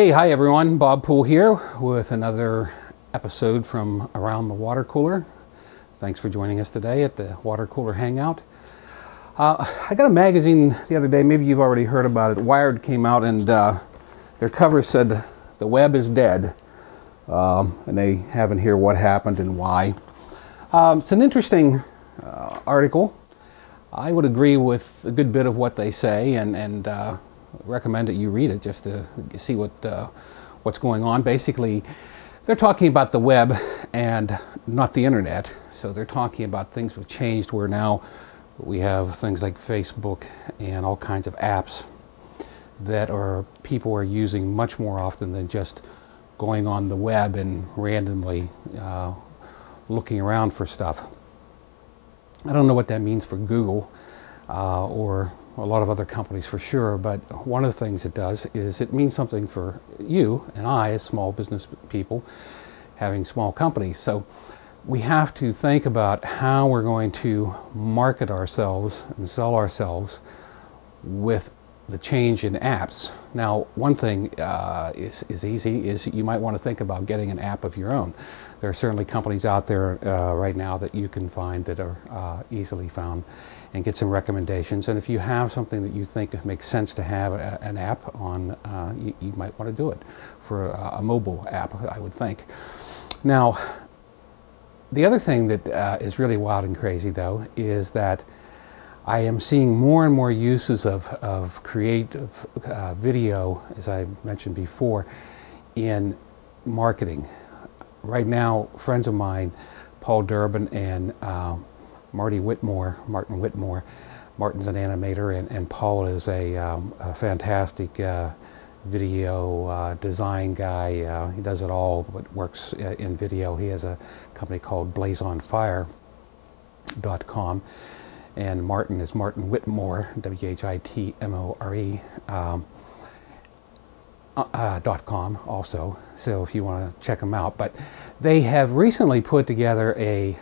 Hey, hi everyone. Bob Poole here with another episode from Around the Water Cooler. Thanks for joining us today at the Water Cooler Hangout. I got a magazine the other day, maybe you've already heard about it. Wired came out and their cover said, "The web is dead." And they have in here what happened and why. It's an interesting article. I would agree with a good bit of what they say and recommend that you read it just to see what's going on. Basically, they're talking about the web and not the internet. So they're talking about things have changed where now we have things like Facebook and all kinds of apps that people are using much more often than just going on the web and randomly looking around for stuff. I don't know what that means for Google or a lot of other companies for sure, but one of the things it does is it means something for you and I as small business people having small companies. So we have to think about how we're going to market ourselves and sell ourselves with the change in apps. Now, one thing is easy, is you might want to think about getting an app of your own. There are certainly companies out there right now that you can find that are easily found and get some recommendations. And if you have something that you think makes sense to have an app on, you might want to do it for a mobile app, I would think. Now, the other thing that is really wild and crazy, though, is that I am seeing more and more uses of creative video, as I mentioned before, in marketing. Right now, friends of mine, Paul Durban and Martin Whitmore. Martin's an animator, and Paul is a fantastic video design guy. He does it all, but works in video. He has a company called blazonfire.com, and Martin is Martin Whitmore, WHITMORE.com also, so if you want to check them out. But they have recently put together an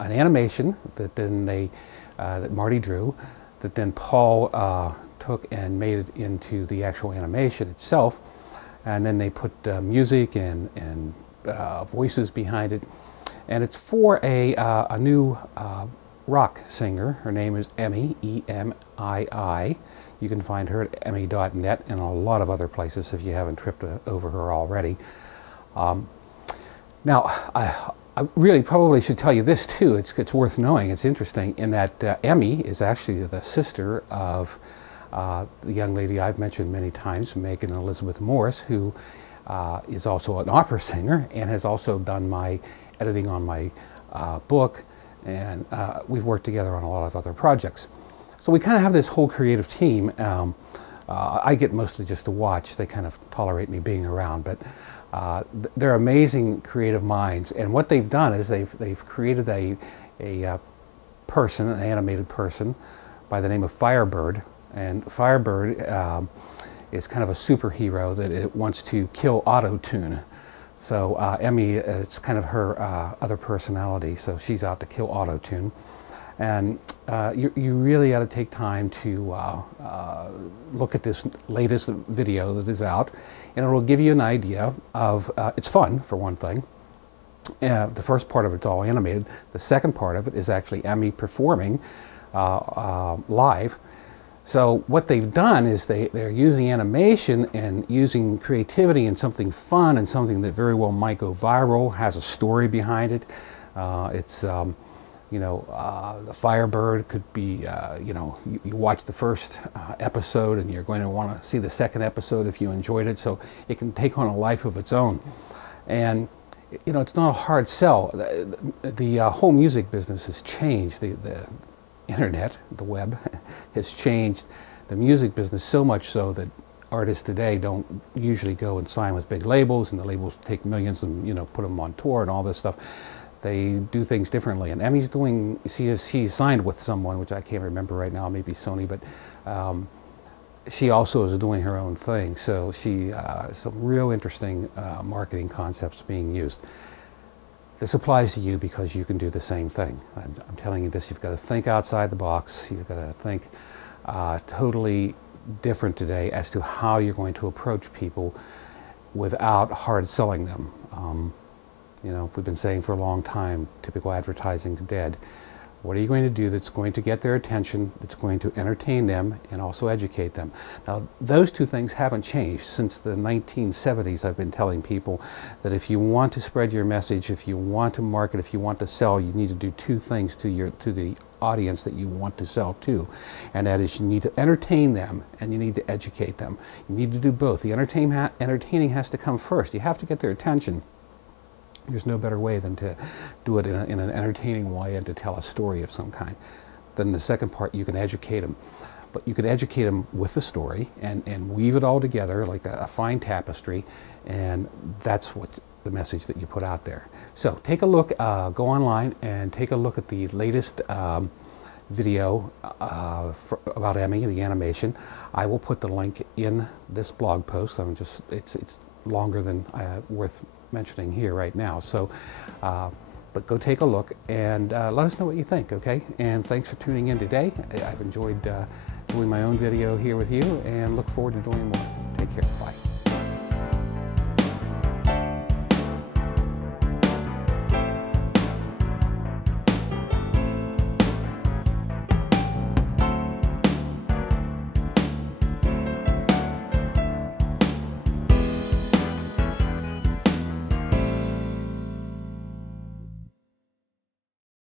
animation that that Marty drew, that then Paul took and made it into the actual animation itself, and then they put music and voices behind it, and it's for a new rock singer. Her name is Emii, E-M-I-I. You can find her at Emii.net and a lot of other places if you haven't tripped over her already. Now, I really probably should tell you this too. It's worth knowing. It's interesting in that Emii is actually the sister of the young lady I've mentioned many times, Megan Elizabeth Morris, who is also an opera singer and has also done my editing on my book, and we've worked together on a lot of other projects. So we kind of have this whole creative team. I get mostly just to watch. They kind of tolerate me being around, but they're amazing creative minds. And what they've done is they've created a person, an animated person, by the name of Firebird. And Firebird is kind of a superhero that it wants to kill auto-tune. So Emii, it's kind of her other personality. So she's out to kill auto-tune. And you really ought to take time to look at this latest video that is out, and it will give you an idea of, it's fun for one thing. The first part of it's all animated. The second part of it is actually Emii performing live. So what they've done is they're using animation and using creativity and something fun and something that very well might go viral, has a story behind it. The Firebird could be, you watch the first episode and you're going to want to see the second episode if you enjoyed it, so it can take on a life of its own. And, it's not a hard sell. The whole music business has changed. The internet, the web, has changed the music business so much so that artists today don't usually go and sign with big labels, and the labels take millions and, put them on tour and all this stuff. They do things differently, and Emii's she's signed with someone, which I can't remember right now, maybe Sony, but she also is doing her own thing. So some real interesting marketing concepts being used. This applies to you because you can do the same thing. I'm telling you this, you've got to think outside the box. You've got to think totally different today as to how you're going to approach people without hard selling them. You know, we've been saying for a long time, typical advertising's dead. What are you going to do that's going to get their attention, that's going to entertain them, and also educate them? Now, those two things haven't changed. Since the 1970s, I've been telling people that if you want to spread your message, if you want to market, if you want to sell, you need to do two things to the audience that you want to sell to. And that is, you need to entertain them and you need to educate them. You need to do both. The entertaining has to come first. You have to get their attention. There's no better way than to do it in an entertaining way and to tell a story of some kind. Then the second part, you can educate them. But you can educate them with the story and weave it all together like a fine tapestry, and that's what the message that you put out there. So take a look, go online and take a look at the latest video about Emii, the animation. I will put the link in this blog post. It's longer than worth mentioning here right now. So, but go take a look and let us know what you think, okay? And thanks for tuning in today. I've enjoyed doing my own video here with you and look forward to doing more. Take care. Bye.